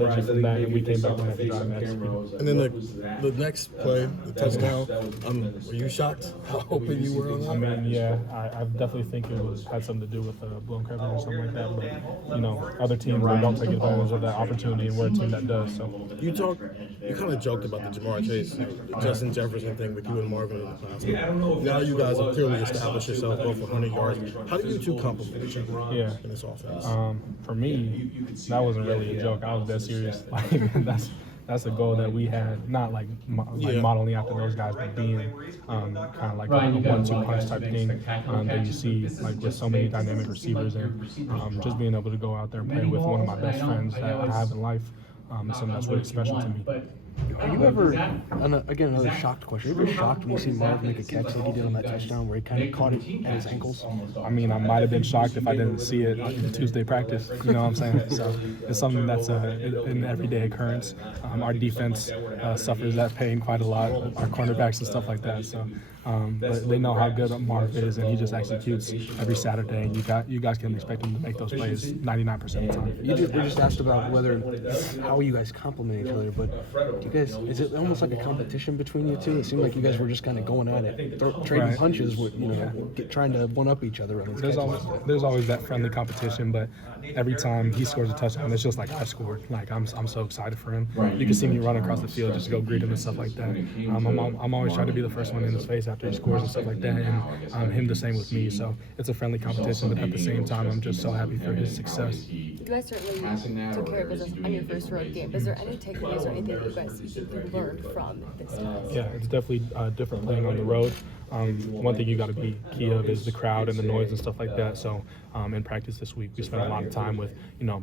energy from that, and we came back with that drive and executed. And then the next play, the touchdown, were you shocked how open you were on that? I mean, yeah, I definitely think it had something to do with blown coverage or something like that. But other teams they don't take advantage of that opportunity, and we're a team that does. So you kind of joked about the Jamar Chase, Justin Jefferson thing with you and Marvin in the past. Now you guys have clearly established yourself both 100 yards. How do you two complement each other in this offense? For me, that wasn't really a joke. I was dead serious. Like that's a goal that we had, not like modeling after those guys, but being kind of like a 1-2 punch type thing that you see like with so many dynamic receivers, and just being able to go out there and play with one of my best friends that I have in life is something that's really special to me. Are you ever, again, another shocked question, are you ever shocked when you see Marv make a catch like he did on that touchdown where he kind of caught it at his ankles? I mean, I might have been shocked if I didn't see it in Tuesday practice, you know what I'm saying? So it's something that's an everyday occurrence. Our defense suffers that pain quite a lot, our cornerbacks and stuff like that. So, but they know how good Marv is, and he just executes every Saturday, and you guys can expect him to make those plays 99% of the time. We just asked about how you guys complement each other, but is it almost like a competition between you two? It seemed like you guys were just kind of going at it, trading punches with, trying to one-up each other. There's always that friendly competition, but every time he scores a touchdown, it's just like I scored. Like I'm so excited for him. You can see me run across the field just to go greet him and stuff like that. I'm always trying to be the first one in his face after he scores and stuff like that, and him the same with me. So it's a friendly competition, but at the same time, I'm just so happy for his success. You guys certainly took care of business on your first road game. Is there any takeaways or anything that you guys think you learned from this test? Yeah, it's definitely different playing on the road. One thing you got to be key of is the crowd and the noise and stuff like that. So in practice this week, we spent a lot of time with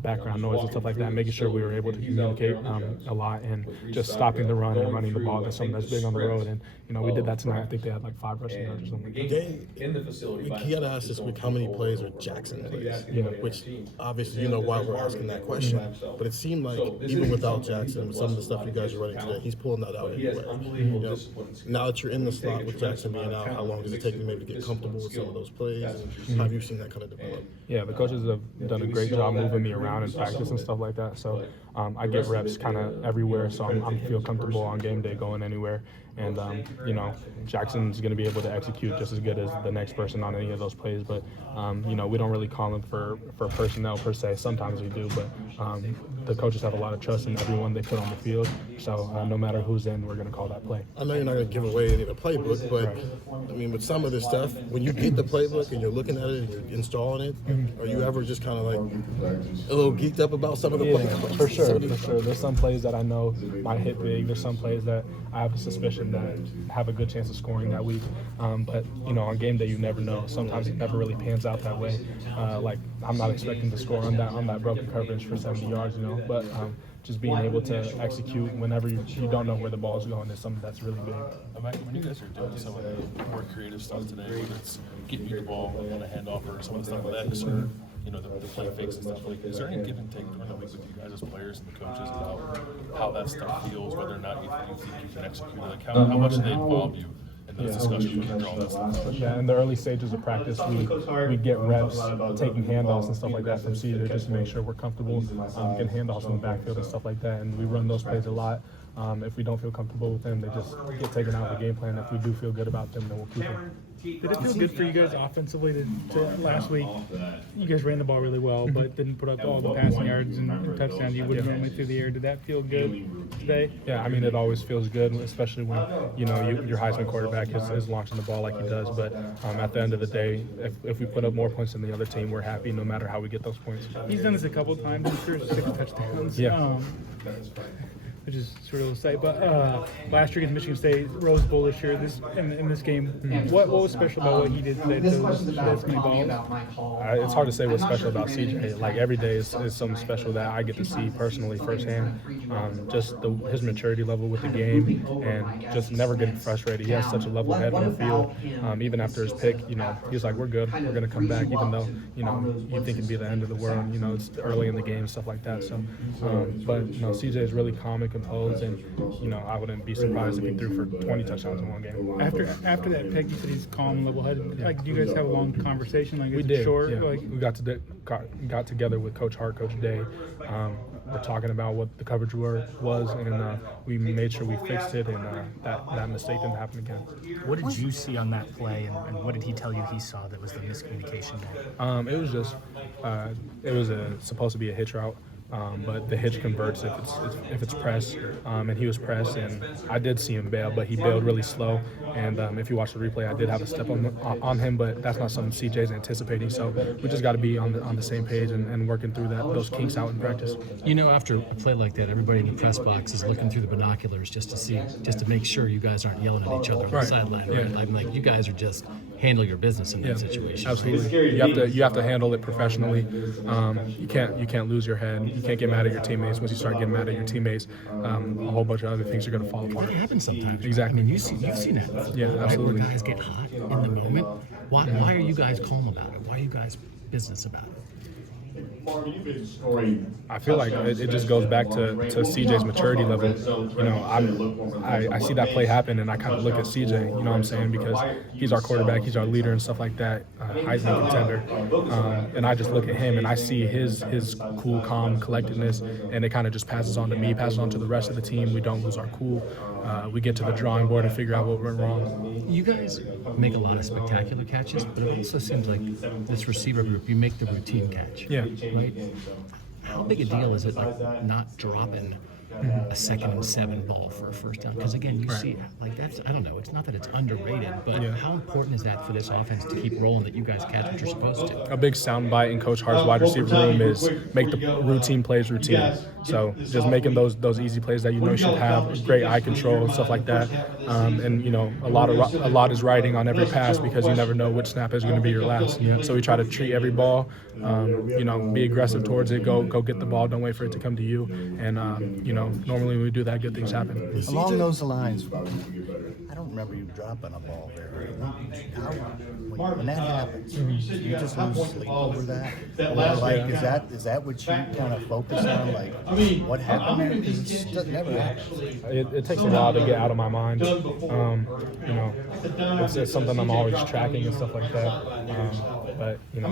background noise and stuff like that, making sure we were able to communicate a lot and just stopping the run and running the ball. That's something that's big on the road, and we did that tonight. I think they had like 5 rushing yards or something. You got to ask this week how many plays are Jackson plays, which obviously why we're asking that question. But it seemed like even without Jackson, with some of the stuff you guys are running today, he's pulling that out anyway. Now that you're in the slot with Jackson being out, how long does it take you maybe to get comfortable with some of those plays? And have you seen that kind of develop? Yeah, the coaches have done a great job moving me around in practice and stuff like that. So I get reps kind of everywhere, so I feel comfortable on game day going anywhere. And, Jackson's going to be able to execute just as good as the next person on any of those plays. But, we don't really call him for personnel per se. Sometimes we do, but the coaches have a lot of trust in everyone they put on the field. So no matter who's in, we're going to call that play. I know you're not going to give away any of the playbook, but, with some of this stuff, when you get the playbook and you're looking at it and you're installing it, are you ever just kind of like a little geeked up about some of the plays? For sure. There's some plays that I know might hit big. There's some plays that I have a suspicion that have a good chance of scoring that week. But, on game day, you never know. Sometimes it never really pans out that way. Like, I'm not expecting to score on that broken coverage for 70 yards, But just being able to execute whenever you don't know where the ball is going is something that's really big. When you guys are doing some of the more creative stuff today, whether it's getting you the ball on a handoff or some of the stuff like that to serve, the play fakes and stuff, like, is there any give and take during the week with you guys as players and the coaches about how that stuff feels, whether or not you think you can execute it? Like, how much do they involve you in those discussions when you draw that stuff? Yeah, in the early stages of practice, we get reps taking handoffs and stuff like that from Caesar just to make sure we're comfortable getting handoffs in the backfield and stuff like that, and we run those plays a lot. If we don't feel comfortable with them, they just get taken out of the game plan. If we do feel good about them, then we'll keep them. Did it feel good for you guys offensively to last week? You guys ran the ball really well, but didn't put up all the passing yards and touchdowns you would normally through the air. Did that feel good today? Yeah, I mean, it always feels good, especially when, your Heisman quarterback is launching the ball like he does. But at the end of the day, if we put up more points than the other team, we're happy no matter how we get those points. He's done this a couple of times. I'm sure 6 touchdowns. Yeah. Which is sort of a sight. But last year against Michigan State, Rose Bowl this year, in this game, what was special about what he did today? Those many balls? It's hard to say what's special about CJ. Like, every day is something special that I get to see personally firsthand. Just his maturity level with the game and just never getting frustrated. He has such a level head on the field. Even after his pick, he's like, we're good. We're going to come back, even though, you think it'd be the end of the world. It's early in the game, stuff like that. So, but, CJ is really calm and composed, and I wouldn't be surprised if he threw for 20 touchdowns in one game. After that pick, you said he's calm, level-headed. Like, do you guys have a long conversation? Like, we did. Short? Yeah. Like, we got together with Coach Hart, Coach Day, were talking about what the coverage was, and we made sure we fixed it, and that mistake didn't happen again. What did you see on that play, and what did he tell you he saw that was the miscommunication there? It was just it was supposed to be a hitch route. But the hitch converts if it's press, and he was pressed, and I did see him bail, but he bailed really slow. And if you watch the replay, I did have a step on him, but that's not something CJ's anticipating. So we just got to be on the same page and working through those kinks out in practice. You know, after a play like that, everybody in the press box is looking through the binoculars just to make sure you guys aren't yelling at each other on the sideline. Right? Yeah. I'm like, you guys are just handle your business in that situation. Absolutely. You have to handle it professionally. You can't lose your head. You can't get mad at your teammates. Once you start getting mad at your teammates, a whole bunch of other things are going to fall apart. That happens sometimes. Exactly. I mean, you've seen that before, Yeah, right? absolutely. Where guys get hot in the moment. Why are you guys calm about it? Why are you guys business about it? I feel like it just goes back to CJ's maturity level. You know, I see that play happen, and I kind of look at CJ. You know what I'm saying? Because he's our quarterback, he's our leader, and stuff like that. Heisman contender, and I just look at him, and I see his cool, calm collectedness, and it kind of just passes on to me, passes on to the rest of the team. We don't lose our cool. We get to the drawing board and figure out what went wrong. You guys make a lot of spectacular catches, but it also seems like this receiver group, you make the routine catch. Yeah. Right? How big a deal is it, like, not dropping a 2nd and 7 ball for a first down? Because again, you see, like, that's, I don't know, it's not that it's underrated, but how important is that for this offense to keep rolling, that you guys catch what you're supposed to? A big soundbite in Coach Hart's wide receiver room is make the routine plays routine. So just making those easy plays that you know you should have, great eye control and stuff like that. And you know, a lot is riding on every pass because you never know which snap is going to be your last. So we try to treat every ball, you know, be aggressive towards it, go get the ball, don't wait for it to come to you. And you know, normally when we do that, good things happen. Along those lines, I don't remember you dropping a ball there. When that happens, you just lose sleep over that. Or like, is that what you kind of focus on? Like, what happened there? Because it just never happens. It takes a while to get out of my mind. You know, it's something I'm always tracking and stuff like that. But you know,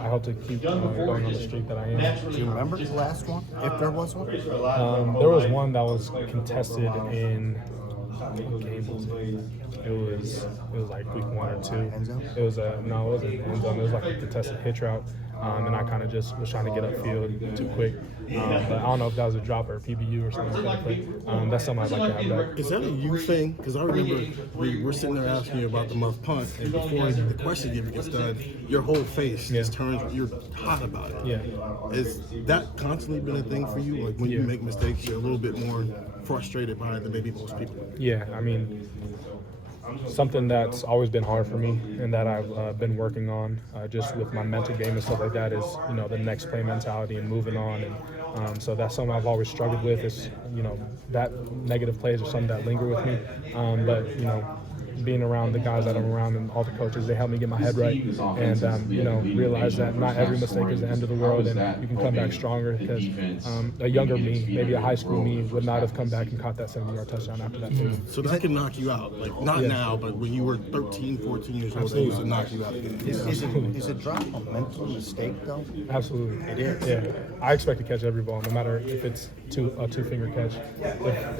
I hope to keep going on the streak that I am. Do you remember the last one, if there was one? There was one that was contested in. What game was it? It was like week 1 or 2. End zone? It wasn't end zone. It was like a contested hitch route, and I kind of just was trying to get upfield too quick. But I don't know if that was a drop or a PBU or something like that. But that's something I'd like to have back. Is that a you thing? Because I remember we're sitting there asking you about the muff punt, and before the question even gets done, your whole face just turns. You're hot about it. Yeah. Is that constantly been a thing for you? Like when you make mistakes, you're a little bit more frustrated by it than maybe most people. Yeah, I mean, something that's always been hard for me and that I've been working on just with my mental game and stuff like that is, you know, the next play mentality and moving on. And so that's something I've always struggled with is, you know, that negative plays are something that linger with me. But, you know, being around the guys that I'm around and all the coaches, they help me get my head right and, you know, realize that not every mistake is the end of the world and you can come back stronger because a younger me, maybe a high school me, would not have come back and caught that 70-yard touchdown after that. So that can knock you out. Like, not now, but when you were 13, 14 years old, it used to knock you out. Is it drop a mental mistake, though? Absolutely. It is. Yeah. I expect to catch every ball, no matter if it's a two-finger catch.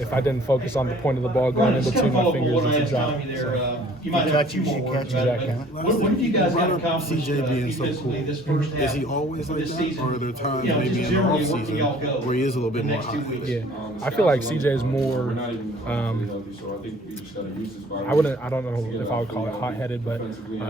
If I didn't focus on the point of the ball going in between my fingers, it's a drop. You touch, you should catch it. Exactly. What if you guys got a CJ being so cool? Is he always like that? Or are there times maybe in the off season where he is a little bit more hot? Yeah. I feel like CJ is more, I don't know if I would call it hot-headed, but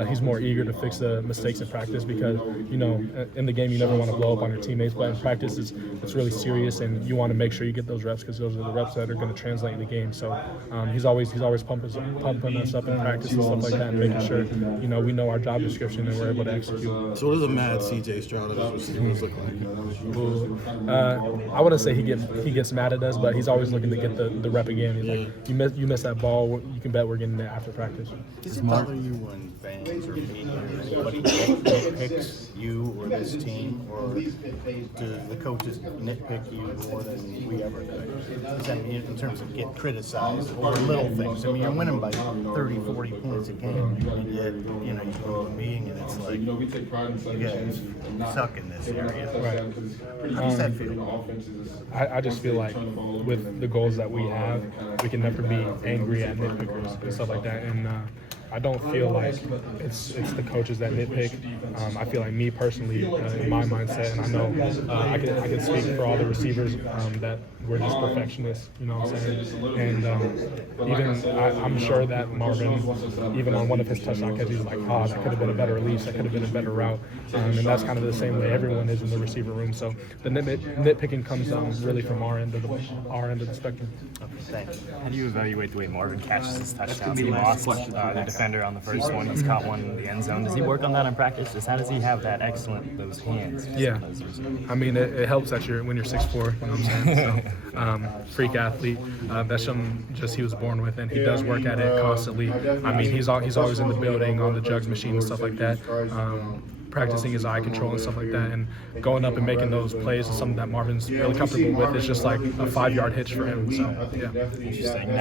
he's more eager to fix the mistakes in practice because, you know, in the game you never want to blow up on your teammates, but in practice it's really serious and you want to make sure you get those reps because those are the reps that are going to translate in the game. So he's always pumping us up in practice and stuff like that and making sure, you know, we know our job description and we're able to execute. So what does a mad CJ Stroud of those receivers look like? I wouldn't say he gets mad at us, but he's always looking to get the rep again. He's like, you miss that ball, you can bet we're getting it after practice. Does it bother you when fans or media or anybody picks you or this team, or do the coaches nitpick you more than we ever could? is, I mean, in terms of getting criticized over little things. I mean, you're winning by 30, 40 points a game, and yet, you know, you go to a meeting and it's like, you guys suck in this area. Right. How does that feel? I just feel like with the goals that we have, we can never be angry at nitpickers and stuff like that. And I don't feel like it's the coaches that nitpick. I feel like me personally, in my mindset, and I know I can speak for all the receivers that we're just perfectionists. You know what I'm saying? And I'm sure that Marvin, even on one of his touchdown catches, he's like, "Oh, that could have been a better release. That could have been a better route." And that's kind of the same way everyone is in the receiver room. So the nitpicking comes really from our end of the spectrum. Thanks. How do you evaluate the way Marvin catches his touchdowns? He lost the defender on the first one. He's caught one in the end zone. Does he work on that in practice? Just how does he have those hands? Yeah, I mean it helps that when you're 6'4", you know what I'm saying? So, freak athlete. That's something just he was born with, and he does work at it constantly. I mean he's always in the building on the jugs machine and stuff like that. Practicing his eye control and stuff like that, and going up and making those plays is something that Marvin's really comfortable with. It's just like a 5-yard hitch for him. So yeah. Interesting.